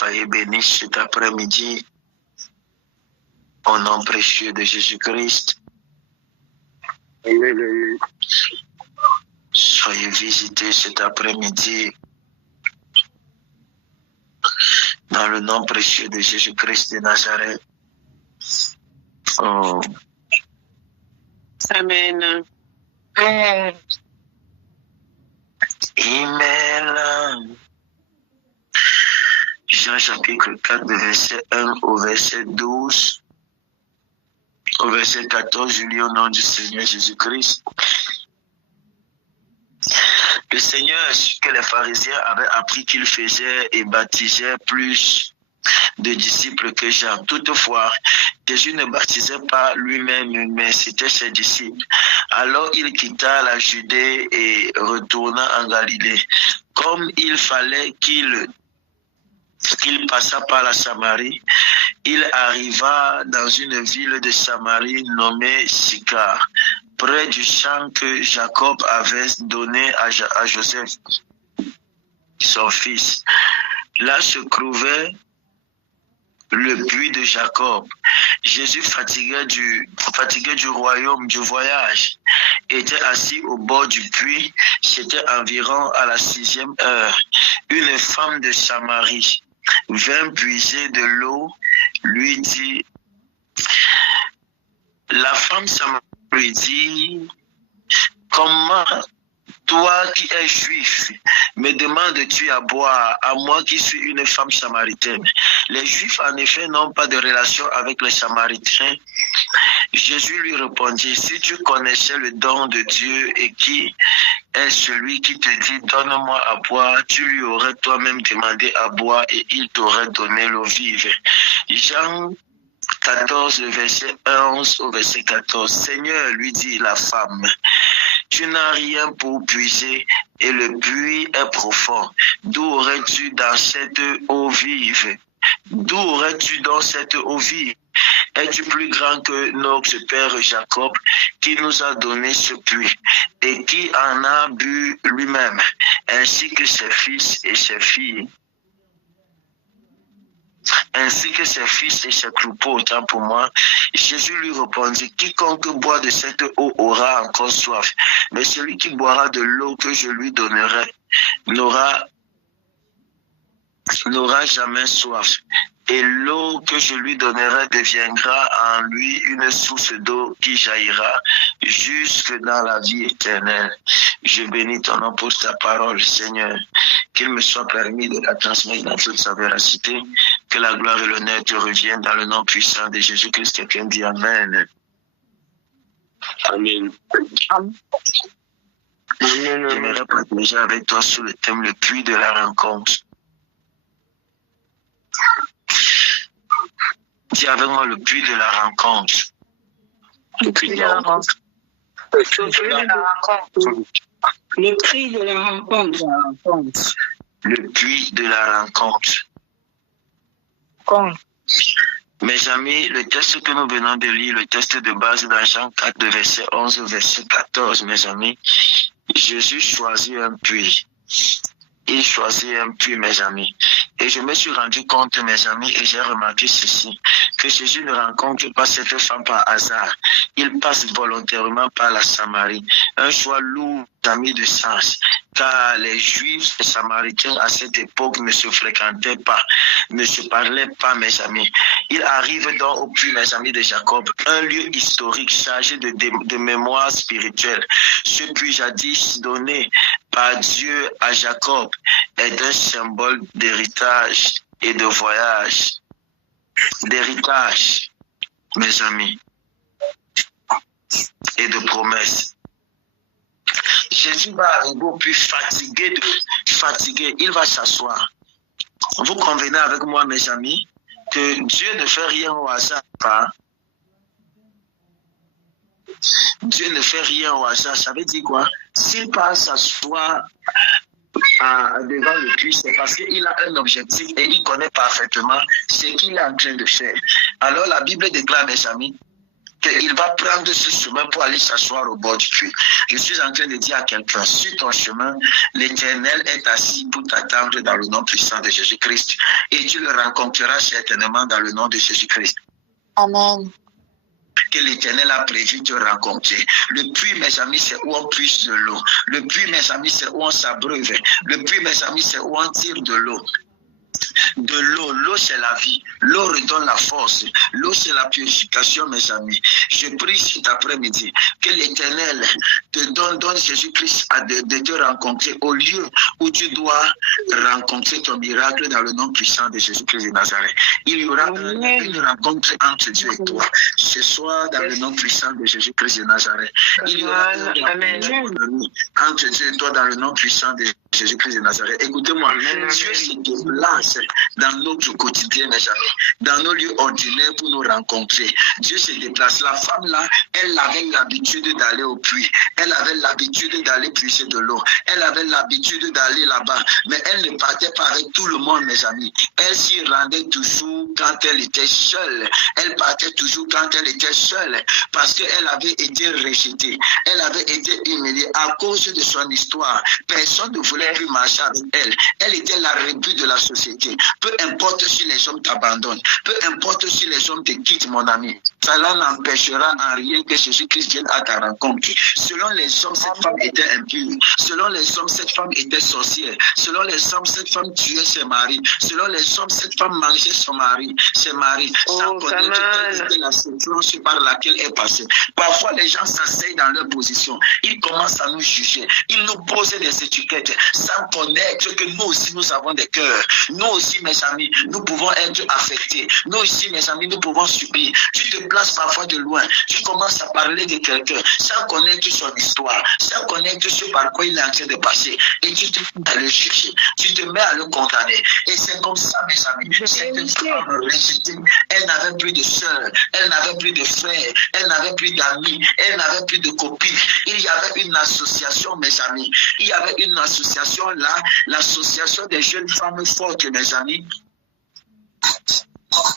Soyez bénis cet après-midi au nom précieux de Jésus-Christ. Soyez visités cet après-midi dans le nom précieux de Jésus-Christ de Nazareth. Oh. Amen. Amen. Jean chapitre 4, de verset 1 au verset 12. Au verset 14, je lis au nom du Seigneur Jésus-Christ. Le Seigneur a su que les pharisiens avaient appris qu'il faisait et baptisait plus de disciples que Jean. Toutefois, Jésus ne baptisait pas lui-même, mais c'était ses disciples. Alors il quitta la Judée et retourna en Galilée. Comme il fallait qu'il passa par la Samarie, il arriva dans une ville de Samarie nommée Sychar, près du champ que Jacob avait donné à Joseph, son fils. Là se trouvait le puits de Jacob. Jésus, fatigué du royaume, du voyage, était assis au bord du puits. C'était environ à la 6e heure. Une femme de Samarie vint puiser de l'eau, lui dit, la femme Samarie lui dit, comment toi qui es juif, me demandes-tu à boire, à moi qui suis une femme samaritaine? Les Juifs, en effet, n'ont pas de relation avec les Samaritains. Jésus lui répondit, si tu connaissais le don de Dieu et qui est celui qui te dit, donne-moi à boire, tu lui aurais toi-même demandé à boire et il t'aurait donné l'eau vive. Jean 14, verset 11 au verset 14. Seigneur, lui dit la femme, tu n'as rien pour puiser et le puits est profond. D'où aurais-tu dans cette eau vive? D'où aurais-tu dans cette eau vive? Es-tu plus grand que notre père Jacob qui nous a donné ce puits et qui en a bu lui-même, ainsi que ses fils et ses filles? Ainsi que ses fils et ses troupeaux, autant pour moi. Jésus lui répondit, quiconque boit de cette eau aura encore soif, mais celui qui boira de l'eau que je lui donnerai n'aura jamais soif. Et l'eau que je lui donnerai deviendra en lui une source d'eau qui jaillira jusque dans la vie éternelle. Je bénis ton nom pour ta parole, Seigneur. Qu'il me soit permis de la transmettre dans toute sa véracité. Que la gloire et l'honneur te reviennent dans le nom puissant de Jésus-Christ. Quelqu'un dit Amen. Amen. J'aimerais partager avec toi sur le thème le puits de la rencontre. Dis avec moi le puits de la rencontre. Le puits de la rencontre. Le puits de la rencontre. Le puits de la rencontre. Le puits de la rencontre. Mes amis, le texte que nous venons de lire, le texte de base dans Jean 4, de verset 11 au verset 14, mes amis, Jésus choisit un puits. Il choisit un puits, mes amis. Et je me suis rendu compte, mes amis, et j'ai remarqué ceci, que Jésus ne rencontre pas cette femme par hasard. Il passe volontairement par la Samarie. Un choix lourd, d'amis, de sens. Car les Juifs et Samaritains à cette époque ne se fréquentaient pas, ne se parlaient pas, mes amis. Il arrive donc au puits, mes amis, de Jacob, un lieu historique chargé de mémoire spirituelle. Ce puits jadis donné par Dieu à Jacob est un symbole d'héritage et de voyage. D'héritage, mes amis, et de promesses. Jésus va arriver au puits fatigué, il va s'asseoir. Vous convenez avec moi, mes amis, que Dieu ne fait rien au hasard. Dieu ne fait rien au hasard. Ça veut dire quoi? S'il passe s'asseoir devant le puits, c'est parce qu'il a un objectif et il connaît parfaitement ce qu'il est en train de faire. Alors la Bible déclare, mes amis, qu'il va prendre ce chemin pour aller s'asseoir au bord du puits. Je suis en train de dire à quelqu'un, sur ton chemin, l'Éternel est assis pour t'attendre dans le nom puissant de Jésus-Christ. Et tu le rencontreras certainement dans le nom de Jésus-Christ. Amen. Que l'Éternel a prévu de rencontrer. Le puits, mes amis, c'est où on puise de l'eau. Le puits, mes amis, c'est où on s'abreuve. Le puits, mes amis, c'est où on tire de l'eau. De l'eau, l'eau c'est la vie, l'eau redonne la force, l'eau c'est la purification, mes amis. Je prie cet après-midi que l'Éternel te donne Jésus-Christ de te rencontrer au lieu où tu dois rencontrer ton miracle dans le nom puissant de Jésus-Christ de Nazareth. Il y aura une rencontre entre Dieu et toi ce soir dans le nom puissant de Jésus-Christ de Nazareth. Il y aura une rencontre entre Dieu et toi dans le nom puissant de Jésus-Christ de Nazareth. Écoutez-moi, Dieu se déplace dans notre quotidien, mes amis, dans nos lieux ordinaires pour nous rencontrer. Dieu se déplace. La femme là, elle avait l'habitude d'aller au puits. Elle avait l'habitude d'aller puiser de l'eau. Elle avait l'habitude d'aller là-bas. Mais elle ne partait pas avec tout le monde, mes amis. Elle s'y rendait toujours quand elle était seule. Elle partait toujours quand elle était seule parce qu'elle avait été rejetée. Elle avait été humiliée à cause de son histoire. Personne ne voulait plus marcher avec elle. Elle était la rébut de la société. Peu importe si les hommes t'abandonnent, peu importe si les hommes te quittent, mon ami, cela n'empêchera en rien que Jésus-Christ vienne à ta rencontre. Selon les hommes, cette femme était impure. Selon les hommes, cette femme était sorcière. Selon les hommes, cette femme tuait ses maris. Selon les hommes, cette femme mangeait ses maris, sans connaître quelle était la souffrance par laquelle elle passait. Parfois, les gens s'asseyent dans leur position. Ils commencent à nous juger. Ils nous posent des étiquettes sans connaître que nous aussi, nous avons des cœurs. Nous aussi, mes amis, nous pouvons être affectés. Nous aussi, mes amis, nous pouvons subir. Tu te places parfois de loin. Tu commences à parler de quelqu'un sans connaître son histoire, sans connaître ce par quoi il est en train de passer. Et tu te mets à le juger. Tu te mets à le condamner. Et c'est comme ça, mes amis. Cette femme rejetée, elle n'avait plus de sœurs, elle n'avait plus de frères, elle n'avait plus d'amis, elle n'avait plus de copines. Il y avait une association, mes amis. Il y avait une association là, l'association des jeunes femmes fortes, mes amis.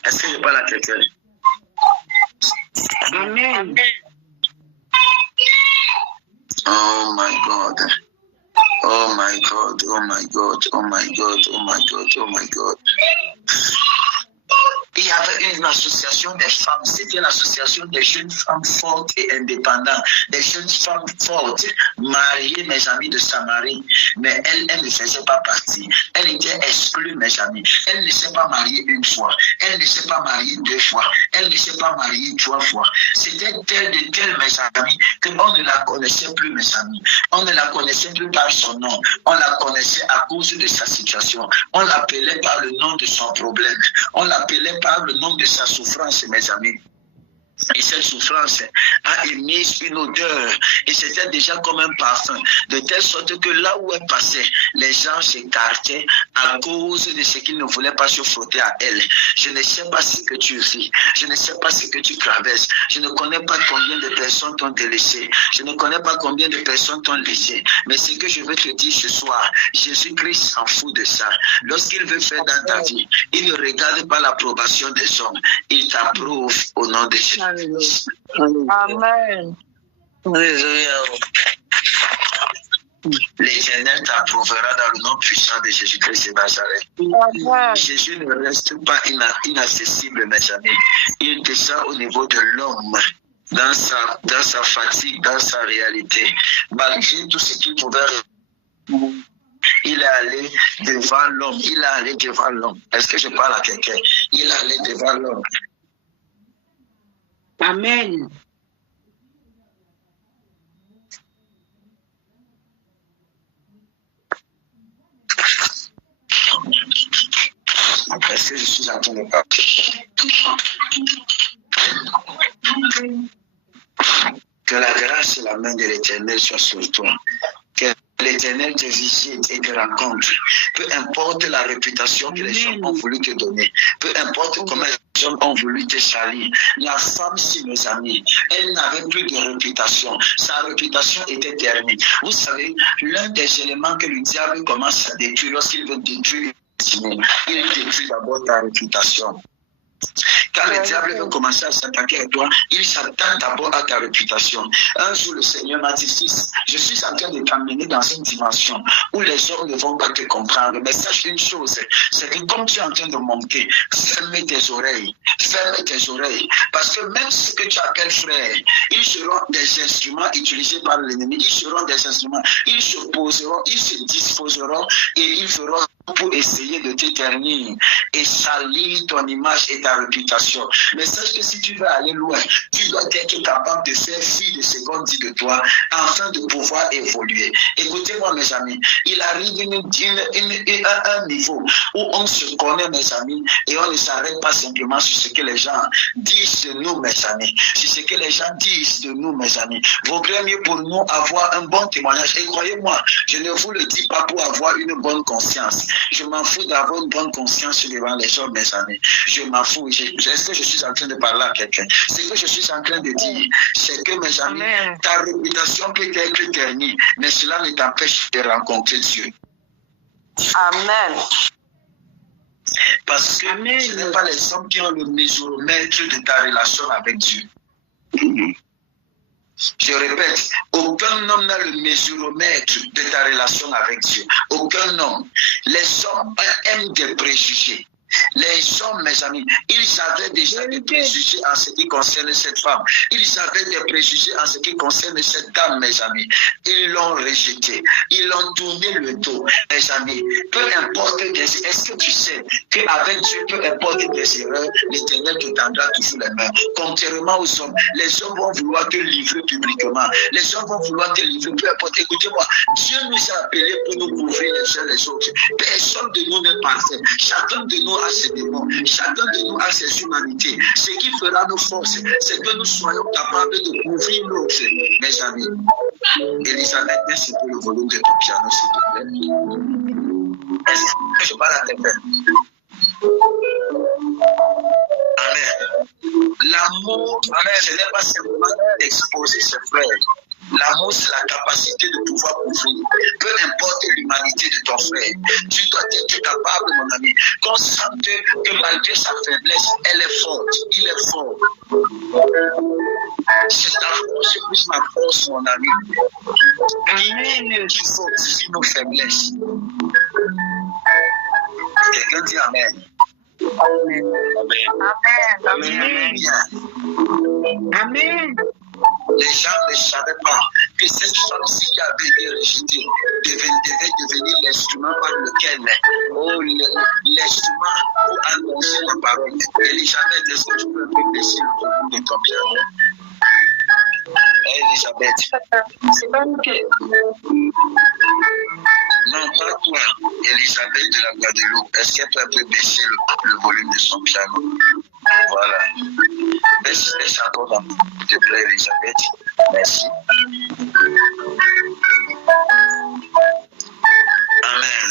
Est-ce que je parle à quelqu'un? Amen. Oh my God. Oh my God. Oh my God. Oh my God. Oh my God. Oh my God. Il y avait une association des femmes, c'était l'association des jeunes femmes fortes et indépendantes, des jeunes femmes fortes, mariées, mes amis, de Samarie. Mais elle ne faisait pas partie. Elle était exclue, mes amis. Elle ne s'est pas mariée une fois. Elle ne s'est pas mariée deux fois. Elle ne s'est pas mariée trois fois. C'était telle, mes amis, qu'on ne la connaissait plus, mes amis. On ne la connaissait plus par son nom. On la connaissait à cause de sa situation. On l'appelait par le nom de son problème. On l'appelait par le nom de sa souffrance, mes amis. Et cette souffrance a émis une odeur. Et c'était déjà comme un parfum. De telle sorte que là où elle passait, les gens s'écartaient à cause de ce qu'ils ne voulaient pas se frotter à elle. Je ne sais pas ce que tu vis. Je ne sais pas ce que tu traverses. Je ne connais pas combien de personnes t'ont délaissé. Je ne connais pas combien de personnes t'ont laissé. Mais ce que je veux te dire ce soir, Jésus-Christ s'en fout de ça. Lorsqu'il veut faire dans ta vie, il ne regarde pas l'approbation des hommes. Il t'approuve au nom de Jésus. Amen. L'Éternel t'approuvera dans le nom puissant de Jésus-Christ de Nazareth. Jésus ne reste pas inaccessible, mes amis. Il descend au niveau de l'homme. Dans sa fatigue, dans sa réalité. Malgré tout ce qu'il pouvait, il est allé devant l'homme. Il est allé devant l'homme. Est-ce que je parle à quelqu'un? Il est allé devant l'homme. Amen. Est-ce que je suis en train de parler? Que la grâce et la main de l'Éternel soient sur toi. Que l'Éternel te visite et te rencontre. Peu importe la réputation que les gens ont voulu te donner. Peu importe comment les gens ont voulu te salir. La femme, si mes amis, elle n'avait plus de réputation. Sa réputation était terminée. Vous savez, l'un des éléments que le diable commence à détruire lorsqu'il veut détruire, il détruit d'abord ta réputation. Quand le diable veut commencer à s'attaquer à toi, il s'attaque d'abord à ta réputation. Un jour, le Seigneur m'a dit, fils, je suis en train de t'amener dans une dimension où les hommes ne vont pas te comprendre. Mais sache une chose, c'est que comme tu es en train de monter, ferme tes oreilles. Ferme tes oreilles. Parce que même ce que tu appelles frère, ils seront des instruments utilisés par l'ennemi. Ils seront des instruments. Ils se poseront, ils se disposeront et ils feront pour essayer de t'éternir et salir ton image et ta réputation. Mais sache que si tu veux aller loin, tu dois être capable de faire fi de ce qu'on dit de toi afin de pouvoir évoluer. Écoutez-moi mes amis, il arrive un niveau où on se connaît mes amis et on ne s'arrête pas simplement sur ce que les gens disent de nous mes amis. Sur ce que les gens disent de nous mes amis. Vaudrait mieux pour nous avoir un bon témoignage. Et croyez-moi, je ne vous le dis pas pour avoir une bonne conscience. Je m'en fous d'avoir une bonne conscience devant les hommes, mes amis. Je m'en fous. Est-ce que je suis en train de parler à quelqu'un? Ce que je suis en train de dire, c'est que, mes amis, ta réputation peut être ternie, mais cela ne t'empêche de rencontrer Dieu. Amen. Parce que ce n'est pas les hommes qui ont le mesuromètre de ta relation avec Dieu. Je répète, aucun homme n'a le mesuromètre de ta relation avec Dieu. Aucun homme. Les hommes aiment des préjugés. Les hommes, mes amis, ils avaient déjà des préjugés en ce qui concerne cette femme. Ils avaient des préjugés en ce qui concerne cette dame, mes amis. Ils l'ont rejeté. Ils l'ont tourné le dos, mes amis. Peu importe est-ce que tu sais qu'avec Dieu, peu importe des erreurs, l'Éternel te tendra toujours les mains. Contrairement aux hommes, les hommes vont vouloir te livrer publiquement. Les hommes vont vouloir te livrer, peu importe. Écoutez-moi, Dieu nous a appelés pour nous couvrir les uns les autres. Personne de nous n'est parfait. Chacun de nous a ses démons. Chacun de nous a ses humanités. Ce qui fera nos forces, c'est que nous soyons capables de couvrir l'autre. Mes amis, Elisabeth, merci pour le volume de ton piano, s'il te plaît. Est-ce que je parle à tes pères? Amen. L'amour, ce n'est pas simplement d'exposer ses frères. L'amour, c'est la capacité de pouvoir couvrir. Peu importe l'humanité de ton frère, tu dois être capable, mon ami, qu'on sente que malgré sa faiblesse, elle est forte. Il est fort. C'est ta force plus ma force, mon ami. Il faut aussi nos faiblesses. Quelqu'un dit Amen. Amen. Amen. Amen. Amen. Amen. Les gens ne savaient pas que cette femme-ci qui avait été rejetée devait devenir l'instrument par lequel, l'instrument pour annoncer la parole. Elisabeth, est-ce que tu peux me baisser le volume de ton piano? Elisabeth. C'est pas nous qui. Non, pas toi, Elisabeth de la Guadeloupe. Est-ce qu'elle peut un peu baisser le volume de son piano? Voilà. Baisse encore un peu, s'il te plaît, Elisabeth. Merci. Amen.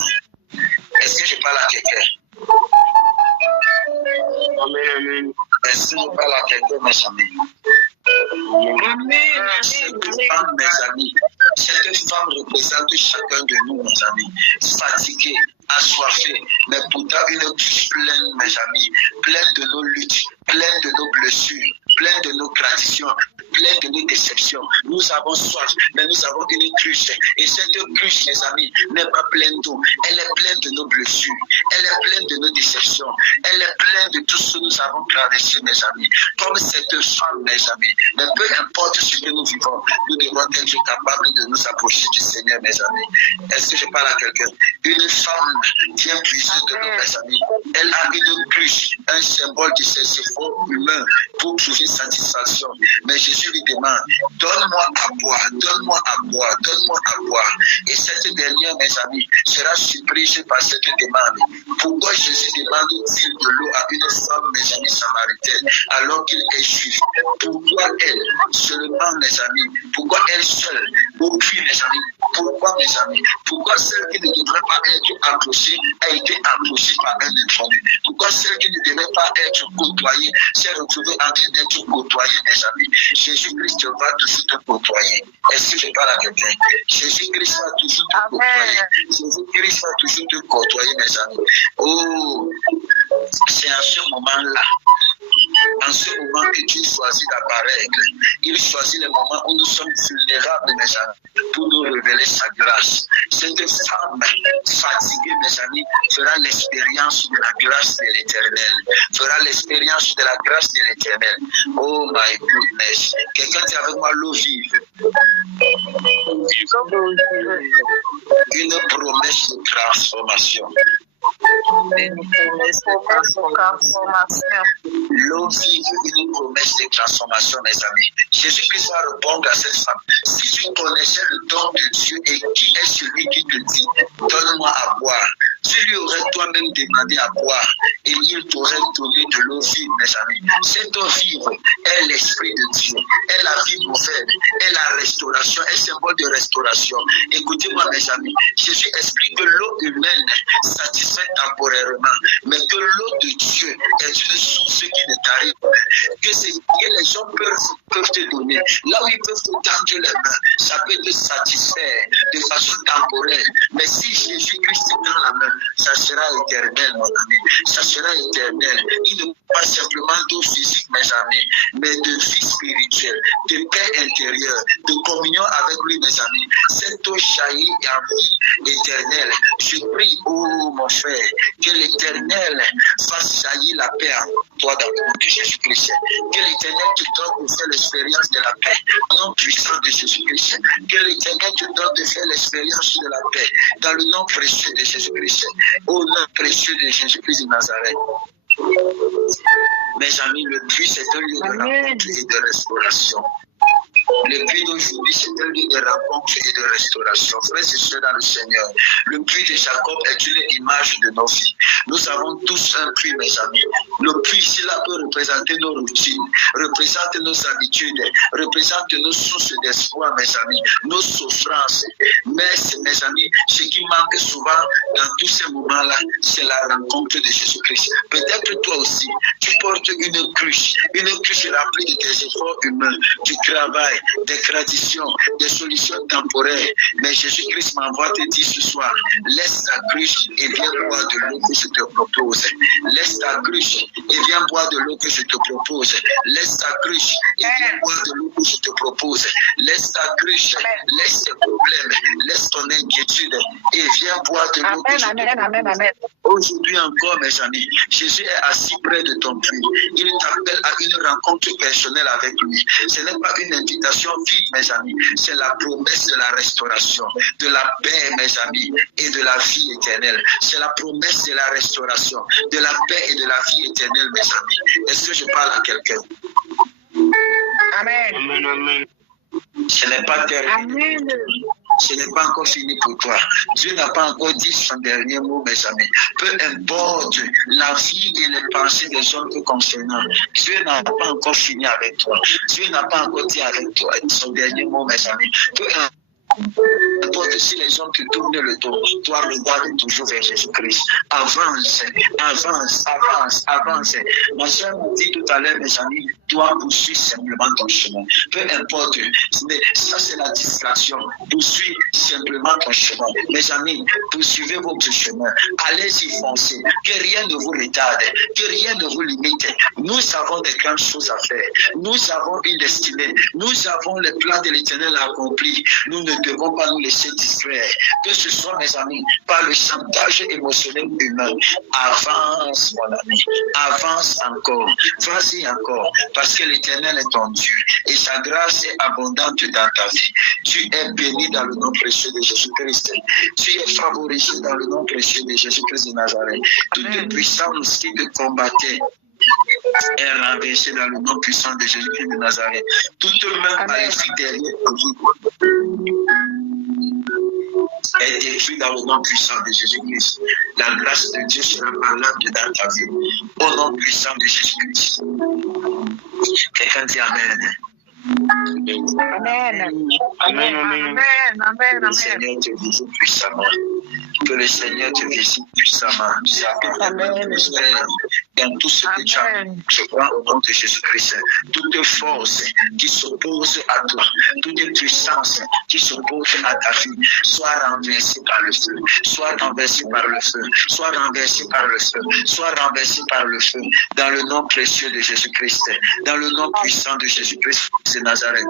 Est-ce que je parle à quelqu'un? Amen. Est-ce que je parle à quelqu'un, mes amis? Amen. Cette femme, mes amis, cette femme représente chacun de nous, mes amis, fatigués, assoiffés, mais pourtant une bouche pleine, mes amis, pleine de nos luttes, pleine de nos blessures, pleine de nos traditions, pleine de nos déceptions. Nous avons soif, mais nous avons une cruche. Et cette cruche, mes amis, n'est pas pleine d'eau. Elle est pleine de nos blessures. Elle est pleine de nos déceptions. Elle est pleine de tout ce que nous avons traversé, mes amis. Comme cette femme, mes amis. Mais peu importe ce que nous vivons, nous devons être capables de nous approcher du Seigneur, mes amis. Est-ce que je parle à quelqu'un? Une femme vient puiser de l'eau, mes amis. Elle a une cruche, un symbole de ses efforts humains pour trouver satisfaction. Mais Jésus lui demande, donne-moi à boire, donne-moi à boire, donne-moi à boire. Et cette dernière, mes amis, sera surprise par cette demande. Pourquoi Jésus demande-t-il de l'eau à une femme, mes amis, samaritaine, alors qu'il est juif? Pourquoi elle, seulement, mes amis? Pourquoi elle seule? Aucune, mes amis. Pourquoi, mes amis? Pourquoi celle qui ne devrait pas être approchée a été approchée par un intrus? Pourquoi celle qui ne devait pas être côtoyée s'est retrouvée en train d'être côtoyée, mes amis? Jésus-Christ va toujours te côtoyer. Est-ce que je parle à quelqu'un? Jésus-Christ va toujours te côtoyer. Jésus-Christ va toujours te côtoyer, mes amis. Oh, c'est à ce moment-là En ce moment que Dieu choisit d'apparaître, il choisit les moments où nous sommes vulnérables, mes amis, pour nous révéler sa grâce. Cette femme fatiguée, mes amis, fera l'expérience de la grâce de l'Éternel. Fera l'expérience de la grâce de l'Éternel. Oh my goodness. Quelqu'un dit avec moi l'eau vive. Une promesse de transformation. L'eau vive, une promesse de transformation, mes amis. Jésus-Christ va répondre à cette femme. Si tu connaissais le don de Dieu et qui est celui qui te dit, donne-moi à boire, tu lui aurais toi-même demandé à boire et il t'aurait donné de l'eau vive, mes amis. Cette eau vive est l'Esprit de Dieu, est la vie nouvelle, est la restauration, est symbole de restauration. Écoutez-moi, mes amis, Jésus explique que l'eau humaine satisfait temporairement, mais que l'eau de Dieu est une source qui ne t'arrive pas, que les gens peuvent te donner, là où ils peuvent te tendre les mains, ça peut te satisfaire de façon temporaire, mais si Jésus-Christ te tend la main, ça sera éternel, mon ami, ça sera éternel. Il ne pas simplement d'eau physique, mes amis, mais de vie spirituelle, de paix intérieure, de communion avec lui, mes amis. Cette eau jaillit en vie éternelle. Je prie, oh mon frère, que l'Éternel fasse jaillir la paix en toi dans le nom de Jésus-Christ. Que l'Éternel te donne de faire l'expérience de la paix au nom puissant de Jésus-Christ. Que l'Éternel te donne de faire l'expérience de la paix dans le nom précieux de Jésus-Christ. Au nom précieux de Jésus-Christ de Nazareth. Mes amis, le puits, c'est un lieu de rencontre et de restauration. Le puits d'aujourd'hui, c'est un lieu de rencontre et de restauration. Frères et sœurs dans le Seigneur, le puits de Jacob est une image de nos vies. Nous avons tous un puits, mes amis. Le puits, cela peut représenter nos routines, représente nos habitudes, représente nos sources d'espoir, mes amis, nos souffrances. Mais, mes amis, ce qui manque souvent dans tous ces moments-là, c'est la rencontre de Jésus-Christ. Peut-être toi aussi, tu portes une cruche remplie de tes efforts humains, du travail, des traditions, des solutions temporaires. Mais Jésus-Christ m'envoie te dire ce soir, laisse ta cruche et viens boire de l'eau que je te propose. Laisse ta cruche et viens boire de l'eau que je te propose. Laisse ta cruche et viens boire de l'eau que je te propose. Laisse ta cruche, laisse tes problèmes, laisse ton inquiétude et viens boire de l'eau que je te propose. Aujourd'hui encore, mes amis, Jésus est assis près de ton puits. Il t'appelle à une rencontre personnelle avec lui. Ce n'est pas une invitation vide, mes amis. C'est la promesse de la restauration, de la paix, mes amis, et de la vie éternelle. C'est la promesse de la restauration, de la paix et de la vie éternelle, mes amis. Est-ce que je parle à quelqu'un? Amen. Amen, amen. Ce n'est pas terminé. Amen. Ce n'est pas encore fini pour toi. Dieu n'a pas encore dit son dernier mot, mes amis. Peu importe la vie et les pensées des hommes que concernant, Dieu n'a pas encore fini avec toi. Dieu n'a pas encore dit avec toi son dernier mot, mes amis. Peu importe si les hommes te tournent le dos, toi regarde toujours vers Jésus-Christ. Avance, avance, avance, avance. Ma soeur me dit tout à l'heure, mes amis, toi poursuis simplement ton chemin. Peu importe, ça c'est la distraction. Poursuis simplement ton chemin. Mes amis, poursuivez votre chemin. Allez-y foncer. Que rien ne vous retarde, que rien ne vous limite. Nous avons des grandes choses à faire. Nous avons une destinée. Nous avons les plans de l'Éternel accomplis. Nous ne devons pas nous laisser distraire. Que ce soit, mes amis, par le chantage émotionnel humain. Avance, mon ami. Avance encore. Vas-y encore. Parce que l'Éternel est ton Dieu. Et sa grâce est abondante dans ta vie. Tu es béni dans le nom précieux de Jésus-Christ. Tu es favorisé dans le nom précieux de Jésus-Christ de Nazareth. Toute puissance qui te combattait est renversée dans le nom puissant de Jésus-Christ de Nazareth. Toute main maléfique derrière vous est détruite dans le nom puissant de Jésus-Christ. La grâce de Dieu sera parlable dans ta vie. Au nom puissant de Jésus-Christ. Quelqu'un dit Amen. Amen. Amen, amen. Amen. Que le Seigneur te visite puissamment. Que le Seigneur te visite puissamment. dans tout ce que tu as. Je crois au nom de Jésus-Christ. Toute force qui s'oppose à toi, toute puissance qui s'oppose à ta vie, soit renversée par le feu, soit renversée par le feu, soit renversée par le feu, soit renversée par le feu, dans le nom précieux de Jésus-Christ, dans le nom puissant de Jésus-Christ de Nazareth.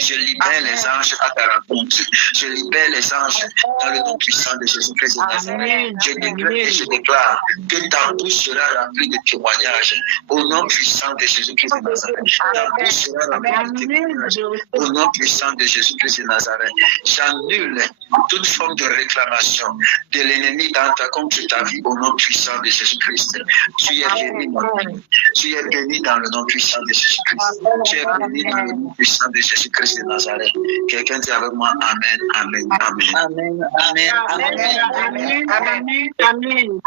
Je libère les anges à ta rencontre. Je libère les anges dans le nom puissant de Jésus-Christ de Nazareth. Je déclare que ta bouche sera remplie de témoignages au nom puissant de Jésus-Christ de Nazareth. Ta bouche sera remplie de témoignages au nom puissant de Jésus-Christ de Nazareth. J'annule toute forme de réclamation de l'ennemi contre ta vie au nom puissant de Jésus-Christ. Tu es béni, mon Dieu. Tu es béni dans le nom puissant de Jésus-Christ. Tu es béni dans le nom puissant de Jésus-Christ de Nazareth. Quelqu'un dit avec moi Amen, Amen, Amen. Amen, Amen, Amen, Amen, Amen.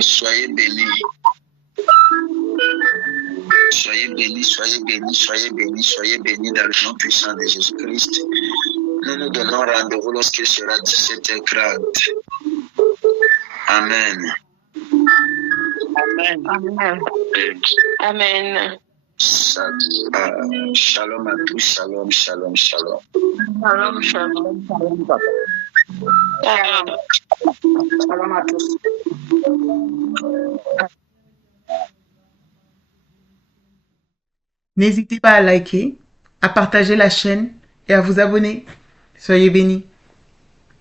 Soyez bénis. Soyez bénis, soyez bénis, soyez bénis, soyez bénis dans le nom puissant de Jésus-Christ. Nous nous donnons rendez-vous lorsqu'il sera 17h30. Amen. Amen. Amen. Amen. Shalom à tous, shalom, shalom, shalom. Shalom, shalom, shalom, papa. Shalom. Shalom à tous. N'hésitez pas à liker, à partager la chaîne et à vous abonner. Soyez bénis.